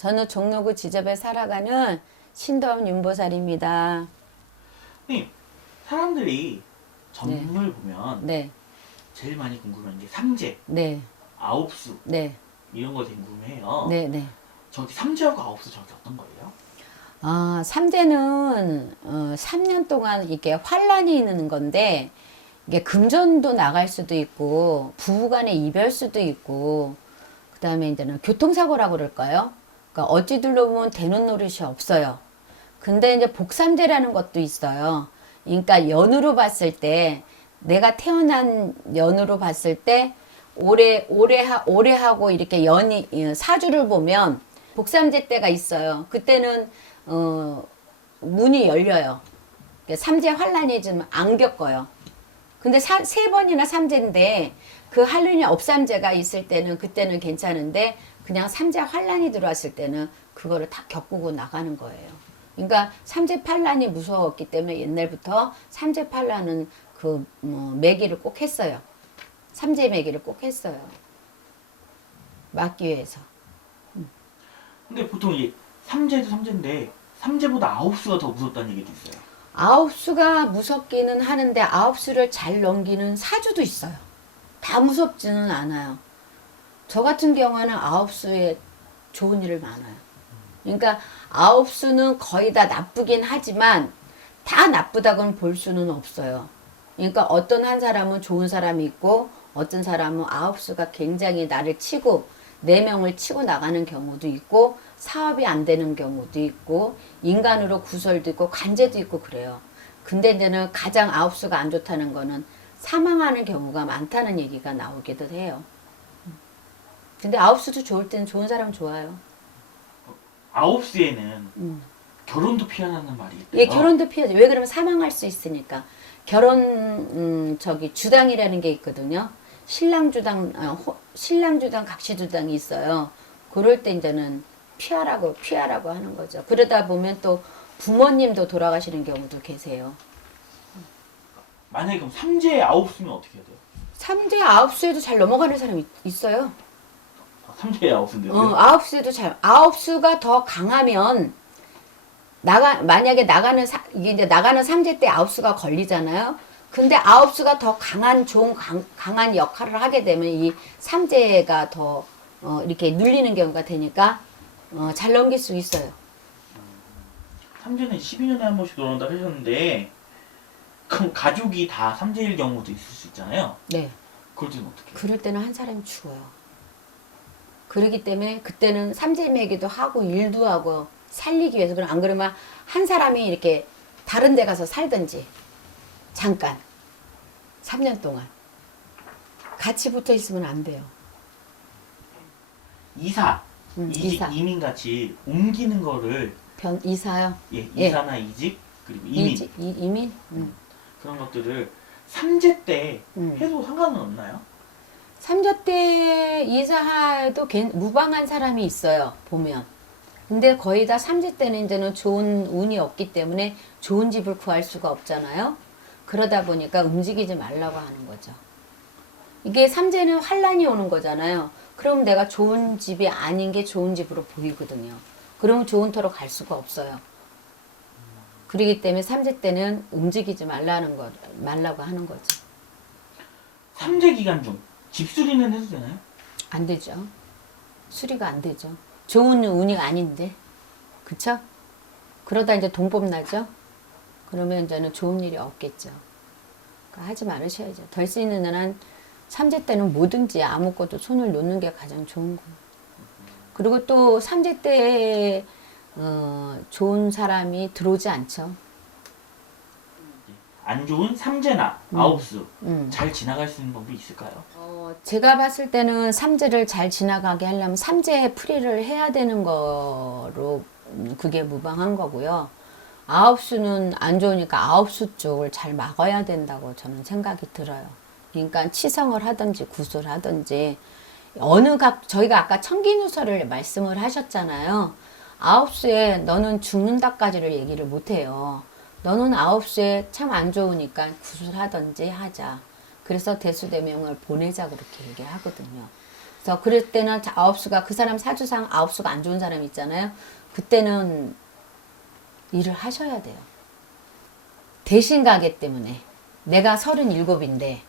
저는 종로구 지접에 살아가는 신도원 윤보살입니다. 선생님, 사람들이 점을 보면 네, 제일 많이 궁금한 게 삼재, 네, 아홉수 네, 이런 거 되게 궁금해요. 네, 네. 저기 삼재하고 아홉수 저기 어떤 거예요? 아, 삼재는 3년 동안 이게 환란이 있는 건데 이게 금전도 나갈 수도 있고 부부간의 이별수도 있고 그다음에 이제는 교통사고라고 그럴까요? 그러니까 어찌 둘러보면 되는 노릇이 없어요. 근데 이제 복삼재라는 것도 있어요. 그러니까 연으로 봤을 때 내가 태어난 연으로 봤을 때 올해 하고 이렇게 연이 사주를 보면 복삼재 때가 있어요. 그때는 문이 열려요. 삼재 환란이 좀 안 겪어요. 근데 세 번이나 삼재인데 그 환란이 업삼재가 있을 때는 그때는 괜찮은데 그냥 삼재 환란이 들어왔을 때는 그거를 다 겪고 나가는 거예요. 그러니까 삼재 환란이 무서웠기 때문에 옛날부터 삼재 환란은 매기를 꼭 했어요. 삼재 매기를 꼭 했어요. 막기 위해서. 근데 보통 이 삼재도 삼재인데 삼재보다 아홉수가 더 무섭다는 얘기도 있어요. 아홉수가 무섭기는 하는데 아홉수를 잘 넘기는 사주도 있어요. 다 무섭지는 않아요. 저 같은 경우는 아홉수에 좋은 일을 많아요. 그러니까 아홉수는 거의 다 나쁘긴 하지만 다 나쁘다고는 볼 수는 없어요. 그러니까 어떤 한 사람은 좋은 사람이 있고 어떤 사람은 아홉수가 굉장히 나를 치고 네 명을 치고 나가는 경우도 있고 사업이 안 되는 경우도 있고 인간으로 구설도 있고 관제도 있고 그래요. 근데 이제는 가장 아홉수가 안 좋다는 거는 사망하는 경우가 많다는 얘기가 나오기도 해요. 근데 아홉수도 좋을 때는 좋은 사람 좋아요. 아홉수에는 결혼도 피한다는 말이 있대요. 예, 결혼도 피하죠. 왜 그러면 사망할 수 있으니까. 주당이라는 게 있거든요. 신랑 주당, 각시 주당이 있어요. 그럴 때 이제는 피하라고 하는 거죠. 그러다 보면 또 부모님도 돌아가시는 경우도 계세요. 만약에 그럼 삼재 아홉수면 어떻게 해야 돼요? 삼재 아홉수에도 잘 넘어가는 사람이 있어요. 삼재 아홉수인데요? 아홉수에도 아홉수가 더 강하면 만약에 이게 이제 나가는 삼재 때 아홉수가 걸리잖아요. 근데 아홉수가 더 강한 역할을 하게 되면 이 삼재가 더 이렇게 눌리는 경우가 되니까 잘 넘길 수 있어요. 삼재는 12년에 한 번씩 들어온다 하셨는데 그럼 가족이 다 삼재일 경우도 있을 수 있잖아요. 네. 그럴 때는 어떻게 해요? 그럴 때는 한 사람이 죽어요. 그러기 때문에 그때는 삼재매기도 하고 일도 하고 살리기 위해서 그럼 안 그러면 한 사람이 이렇게 다른 데 가서 살든지 잠깐 3년 동안 같이 붙어 있으면 안 돼요. 이사, 이직, 이사. 이민 같이 옮기는 거를 이사요? 예, 예. 이사나 이직 그리고 이민 이민? 그런 것들을 삼재 때 음. 해도 상관은 없나요? 삼재 때 이사해도 무방한 사람이 있어요. 보면. 근데 거의 다 삼재 때는 이제는 좋은 운이 없기 때문에 좋은 집을 구할 수가 없잖아요. 그러다 보니까 움직이지 말라고 하는 거죠. 이게 삼재는 환란이 오는 거잖아요. 그럼 내가 좋은 집이 아닌 게 좋은 집으로 보이거든요. 그러면 좋은 터로 갈 수가 없어요. 그렇기 때문에 삼재 때는 움직이지 말라고 하는 거죠. 삼재 기간 중 집수리는 해도 되나요? 안 되죠. 수리가 안 되죠. 좋은 운이 아닌데. 그쵸? 그러다 이제 돈법 나죠? 그러면 이제는 좋은 일이 없겠죠. 그러니까 하지 말으셔야죠. 될 수 있는 한 삼재 때는 뭐든지 아무것도 손을 놓는 게 가장 좋은 거예요. 그리고 또 삼재 때 좋은 사람이 들어오지 않죠. 안 좋은 삼재나 아홉수 음. 잘 지나갈 수 있는 방법이 있을까요? 제가 봤을 때는 삼재를 잘 지나가게 하려면 삼재 풀이를 해야 되는 거로 그게 무방한 거고요. 아홉수는 안 좋으니까 아홉수 쪽을 잘 막아야 된다고 저는 생각이 들어요. 그러니까 치성을 하든지 구슬을 하든지 저희가 아까 청기누설을 말씀을 하셨잖아요. 아홉수에 너는 죽는다까지를 얘기를 못해요. 너는 아홉수에 참 안 좋으니까 구슬하든지 하자. 그래서 대수대명을 보내자 그렇게 얘기하거든요. 그래서 그럴 때는 아홉수가 그 사람 사주상 아홉수가 안 좋은 사람 있잖아요. 그때는 일을 하셔야 돼요. 대신 가기 때문에 내가 37인데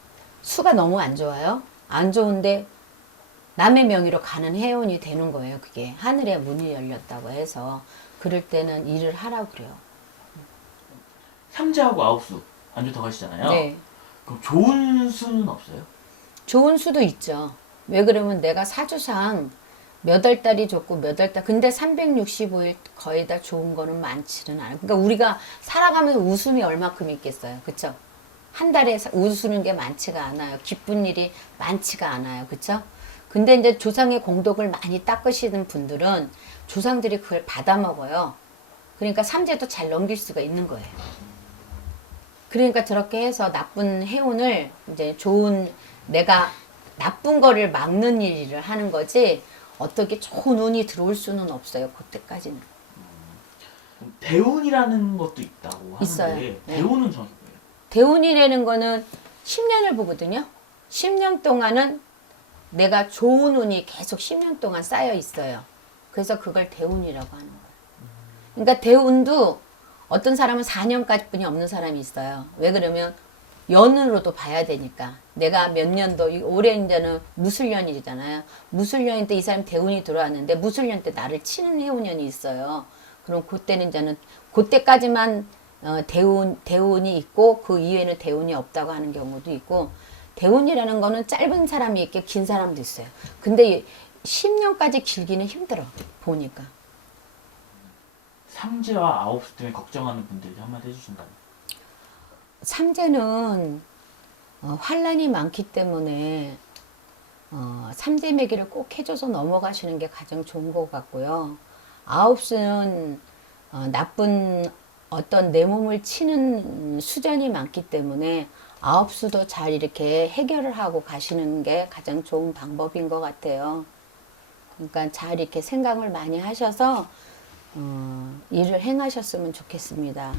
수가 너무 안 좋아요. 안 좋은데 남의 명의로 가는 해운이 되는 거예요. 그게 하늘에 문이 열렸다고 해서 그럴 때는 일을 하라고 그래요. 삼재하고 아홉수 안 좋다고 하시잖아요. 네. 그럼 좋은 수는 없어요? 좋은 수도 있죠. 왜 그러면 내가 사주상 몇 월 달이 좋고 몇 월 달, 근데 365일 거의 다 좋은 거는 많지는 않아요. 그러니까 우리가 살아가면서 웃음이 얼마큼 있겠어요. 그쵸? 한 달에 웃으는 게 많지가 않아요. 기쁜 일이 많지가 않아요. 그쵸? 근데 이제 조상의 공덕을 많이 닦으시는 분들은 조상들이 그걸 받아 먹어요. 그러니까 삼재도 잘 넘길 수가 있는 거예요. 그러니까 저렇게 해서 나쁜 해운을 이제 좋은 내가 나쁜 거를 막는 일을 하는 거지 어떻게 좋은 운이 들어올 수는 없어요. 그때까지는. 대운이라는 것도 있다고 하는데 있어요. 네. 대운은 정확히 뭐예요? 대운이라는 거는 10년을 보거든요. 10년 동안은 내가 좋은 운이 계속 10년 동안 쌓여 있어요. 그래서 그걸 대운이라고 하는 거예요. 그러니까 대운도 어떤 사람은 4년까지 뿐이 없는 사람이 있어요. 왜 그러면 연으로도 봐야 되니까. 내가 몇 년도, 올해 이제는 무술년이잖아요. 무술년 때 이 사람 대운이 들어왔는데 무술년 때 나를 치는 해운년이 있어요. 그럼 그때는 이제는 그때까지만 대운이 있고 그 이후에는 대운이 없다고 하는 경우도 있고 대운이라는 거는 짧은 사람이 있게 긴 사람도 있어요. 근데 10년까지 길기는 힘들어 보니까. 삼재와 아홉수 때문에 걱정하는 분들에게 한마디 해주신다면? 삼재는 환란이 많기 때문에 삼재 매기를 꼭 해줘서 넘어가시는 게 가장 좋은 것 같고요. 아홉수는 나쁜 어떤 내 몸을 치는 수전이 많기 때문에 아홉수도 잘 이렇게 해결을 하고 가시는 게 가장 좋은 방법인 것 같아요. 그러니까 잘 이렇게 생각을 많이 하셔서 일을 행하셨으면 좋겠습니다.